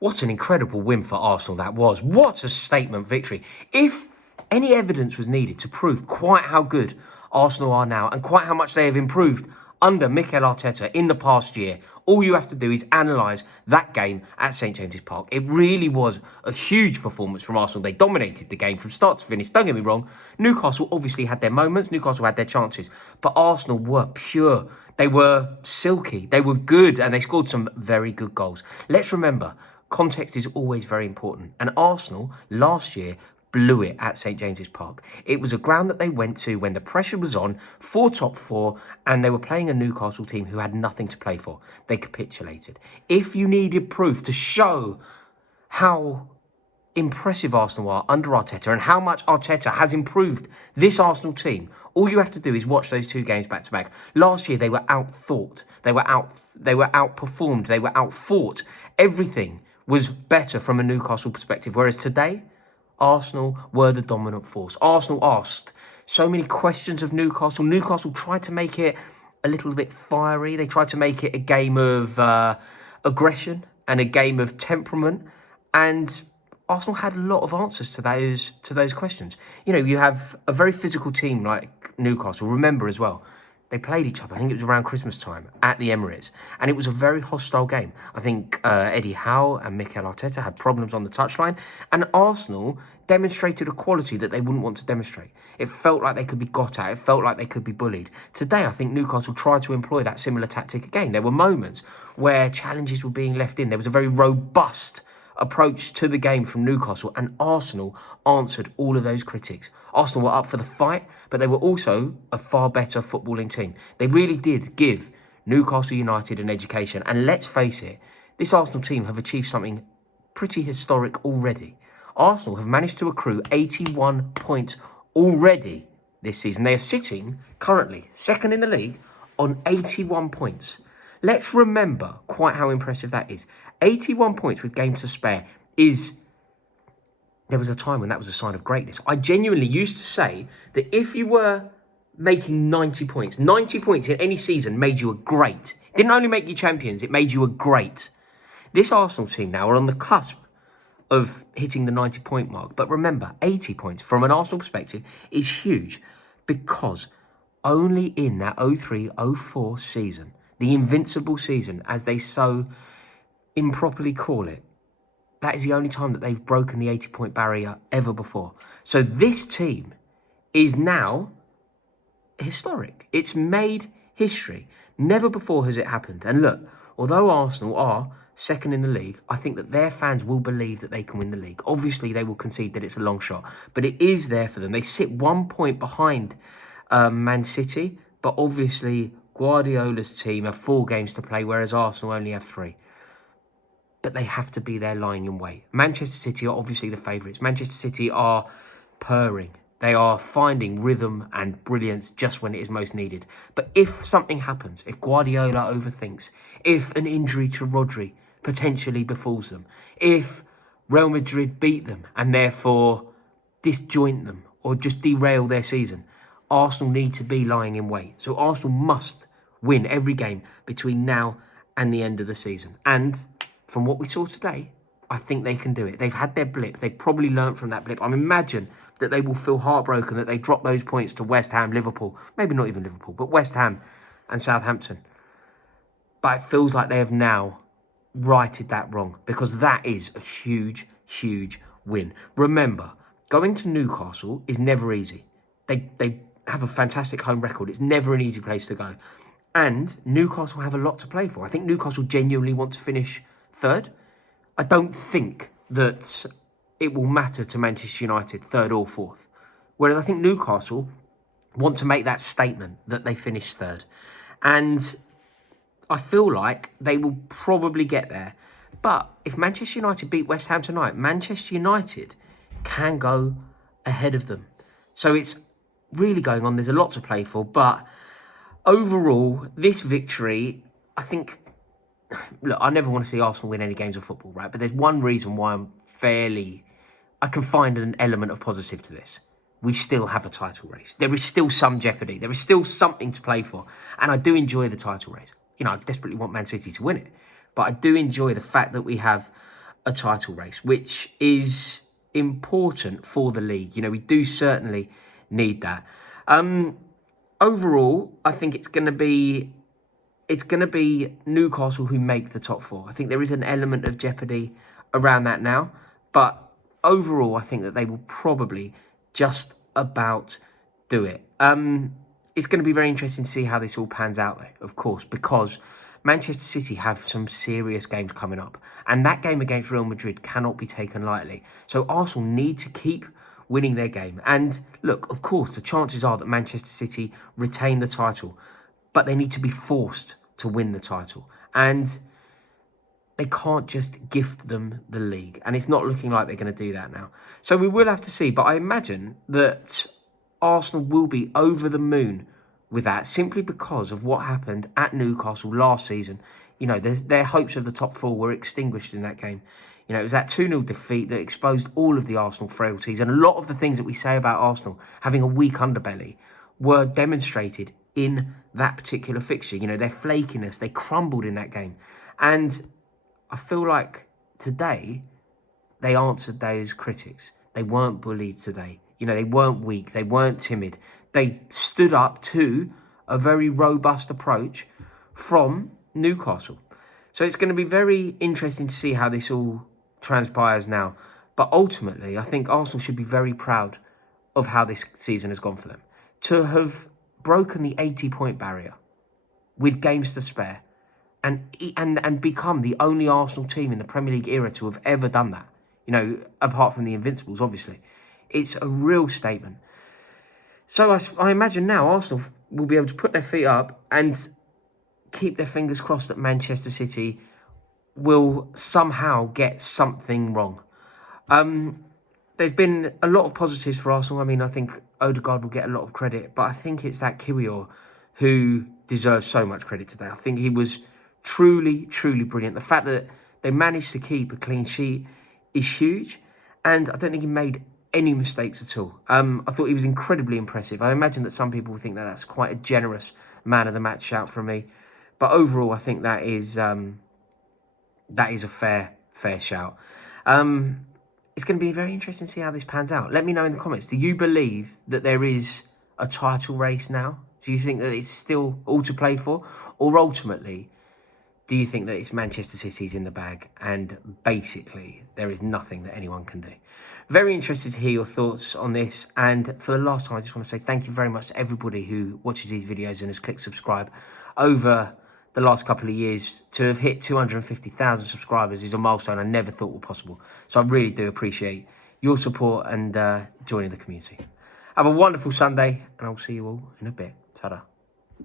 What an incredible win for Arsenal that was. What a statement victory. If any evidence was needed to prove quite how good Arsenal are now and quite how much they have improved under Mikel Arteta in the past year, all you have to do is analyse that game at St James's Park. It really was a huge performance from Arsenal. They dominated the game from start to finish. Don't get me wrong, Newcastle obviously had their moments, Newcastle had their chances, but Arsenal were pure. They were silky, they were good, and they scored some very good goals. Let's remember, context is always very important. And Arsenal, last year, blew it at St James's Park. It was a ground that they went to when the pressure was on for top four, and they were playing a Newcastle team who had nothing to play for. They capitulated. If you needed proof to show how impressive Arsenal are under Arteta and how much Arteta has improved this Arsenal team, all you have to do is watch those two games back to back. Last year they were outthought, they were outperformed, they were outfought. Everything was better from a Newcastle perspective, whereas today Arsenal were the dominant force. Arsenal asked so many questions of Newcastle. Newcastle tried to make it a little bit fiery. They tried to make it a game of aggression and a game of temperament, and Arsenal had a lot of answers to those questions. You know, you have a very physical team like Newcastle. Remember as well, they played each other, I think it was around Christmas time, at the Emirates. And it was a very hostile game. I think Eddie Howe and Mikel Arteta had problems on the touchline. And Arsenal demonstrated a quality that they wouldn't want to demonstrate. It felt like they could be got at. It felt like they could be bullied. Today, I think Newcastle tried to employ that similar tactic again. There were moments where challenges were being left in. There was a very robust approach to the game from Newcastle, and Arsenal answered all of those critics. Arsenal were up for the fight, but they were also a far better footballing team. They really did give Newcastle United an education, and let's face it, this Arsenal team have achieved something pretty historic already. Arsenal have managed to accrue 81 points already this season. They are sitting currently second in the league on 81 points. Let's remember quite how impressive that is. 81 points with games to spare is... There was a time when that was a sign of greatness. I genuinely used to say that if you were making 90 points in any season made you a great. It didn't only make you champions, it made you a great. This Arsenal team now are on the cusp of hitting the 90-point mark. But remember, 80 points from an Arsenal perspective is huge, because only in that 03-04 season, the invincible season, as they so improperly call it, that is the only time that they've broken the 80-point barrier ever before. So this team is now historic. It's made history. Never before has it happened. And look, although Arsenal are second in the league, I think that their fans will believe that they can win the league. Obviously, they will concede that it's a long shot, but it is there for them. They sit 1 point behind Man City, but obviously Guardiola's team have 4 games to play, whereas Arsenal only have 3. But they have to be there lying in wait. Manchester City are obviously the favourites. Manchester City are purring. They are finding rhythm and brilliance just when it is most needed. But if something happens, if Guardiola overthinks, if an injury to Rodri potentially befalls them, if Real Madrid beat them and therefore disjoint them or just derail their season, Arsenal need to be lying in wait. So Arsenal must win every game between now and the end of the season. And from what we saw today, I think they can do it. They've had their blip. They've probably learnt from that blip. I imagine that they will feel heartbroken that they dropped those points to West Ham, Liverpool. Maybe not even Liverpool, but West Ham and Southampton. But it feels like they have now righted that wrong, because that is a huge, huge win. Remember, going to Newcastle is never easy. They have a fantastic home record. It's never an easy place to go. And Newcastle have a lot to play for. I think Newcastle genuinely want to finish third. I don't think that it will matter to Manchester United, third or fourth. Whereas I think Newcastle want to make that statement that they finished third. And I feel like they will probably get there. But if Manchester United beat West Ham tonight, Manchester United can go ahead of them. So it's really going on. There's a lot to play for. But overall, this victory, I think... Look, I never want to see Arsenal win any games of football, right? But there's one reason why I can find an element of positive to this. We still have a title race. There is still some jeopardy. There is still something to play for. And I do enjoy the title race. You know, I desperately want Man City to win it. But I do enjoy the fact that we have a title race, which is important for the league. You know, we do certainly need that. Overall, I think it's going to be Newcastle who make the top four. I think there is an element of jeopardy around that now, but overall, I think that they will probably just about do it. It's going to be very interesting to see how this all pans out, though, of course, because Manchester City have some serious games coming up, and that game against Real Madrid cannot be taken lightly. So Arsenal need to keep winning their game. And look, of course, the chances are that Manchester City retain the title, but they need to be forced to win the title. And they can't just gift them the league. And it's not looking like they're going to do that now. So we will have to see. But I imagine that Arsenal will be over the moon with that, simply because of what happened at Newcastle last season. You know, their hopes of the top four were extinguished in that game. You know, it was that 2-0 defeat that exposed all of the Arsenal frailties. And a lot of the things that we say about Arsenal having a weak underbelly were demonstrated in that particular fixture. You know, their flakiness, they crumbled in that game. And I feel like today they answered those critics. They weren't bullied today. You know, they weren't weak. They weren't timid. They stood up to a very robust approach from Newcastle. So it's going to be very interesting to see how this all transpires now. But ultimately, I think Arsenal should be very proud of how this season has gone for them. To have broken the 80-point barrier with games to spare and become the only Arsenal team in the Premier League era to have ever done that. You know, apart from the Invincibles, obviously. It's a real statement. So I imagine now Arsenal will be able to put their feet up and keep their fingers crossed that Manchester City will somehow get something wrong. There's been a lot of positives for Arsenal. I mean, I think Odegaard will get a lot of credit, but I think it's that Kiwior who deserves so much credit today. I think he was truly, truly brilliant. The fact that they managed to keep a clean sheet is huge, and I don't think he made any mistakes at all. I thought he was incredibly impressive. I imagine that some people think that that's quite a generous man of the match shout from me, but overall, I think that is a fair shout. It's going to be very interesting to see how this pans out. Let me know in the comments. Do you believe that there is a title race now? Do you think that it's still all to play for? Or ultimately, do you think that it's Manchester City's in the bag and basically there is nothing that anyone can do? Very interested to hear your thoughts on this. And for the last time, I just want to say thank you very much to everybody who watches these videos and has clicked subscribe over the last couple of years. To have hit 250,000 subscribers is a milestone I never thought were possible. So I really do appreciate your support and joining the community. Have a wonderful Sunday, and I'll see you all in a bit. Ta-da.